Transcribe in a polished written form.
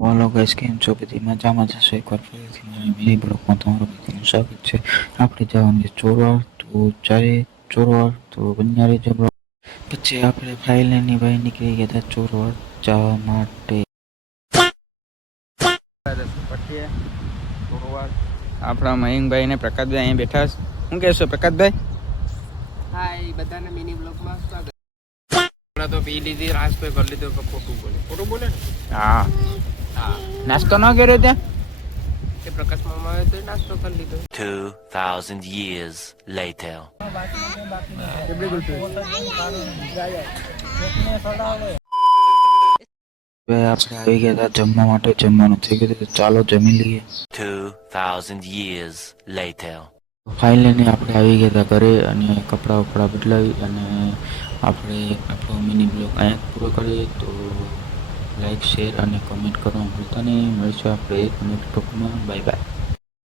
બોલો ગાઈસ, કેમ છો? બધી મજામાં જશો? એકવાર ફરીથી મારા મિની બ્લોગમાં તમારું બધાનું સ્વાગત છે. આપણે જવાનું છે ચોરવાડ, તો જાય ચોરવાડ તો બન્યા રહેજો બ્લોગ. પછી આપણે ફાઇલની ભાઈ નીકળી ગયા હતા ચોરવાડ જવા માટે. આપણા મયંકભાઈ ને પ્રકાશભાઈ અહીંયા બેઠા છે. શું કહેશો પ્રકાશભાઈ? હાય બધાને મિની બ્લોગમાં સ્વાગત. હમણાં તો પી લીધી, રાસ પે કરી લીધો, ખોટું બોલે હા હા નાસ્તો ન કર્યો ત્યાં? કે પ્રકાશ મામા આવે તો નાસ્તો કરી લીધો. 2,000 years later. હવે આપણે આવી ગયા હતા જમવા માટે. જમવાનું થઈ ગયું તો ચાલો જમી લઈએ. 2,000 years later. ફાઇનલી આપણે આવી ગયા હતા ઘરે અને કપડાં વપડા બદલાવી અને આપણે આપણો મિની બ્લોગ અહીંયા પૂરો કરીએ. તો લાઈક, શેર અને કમેન્ટ કરવાનું ભૂલતા નહીં. મળીશું આપણે એક મિનિટ ટૂંકમાં. Bye bye.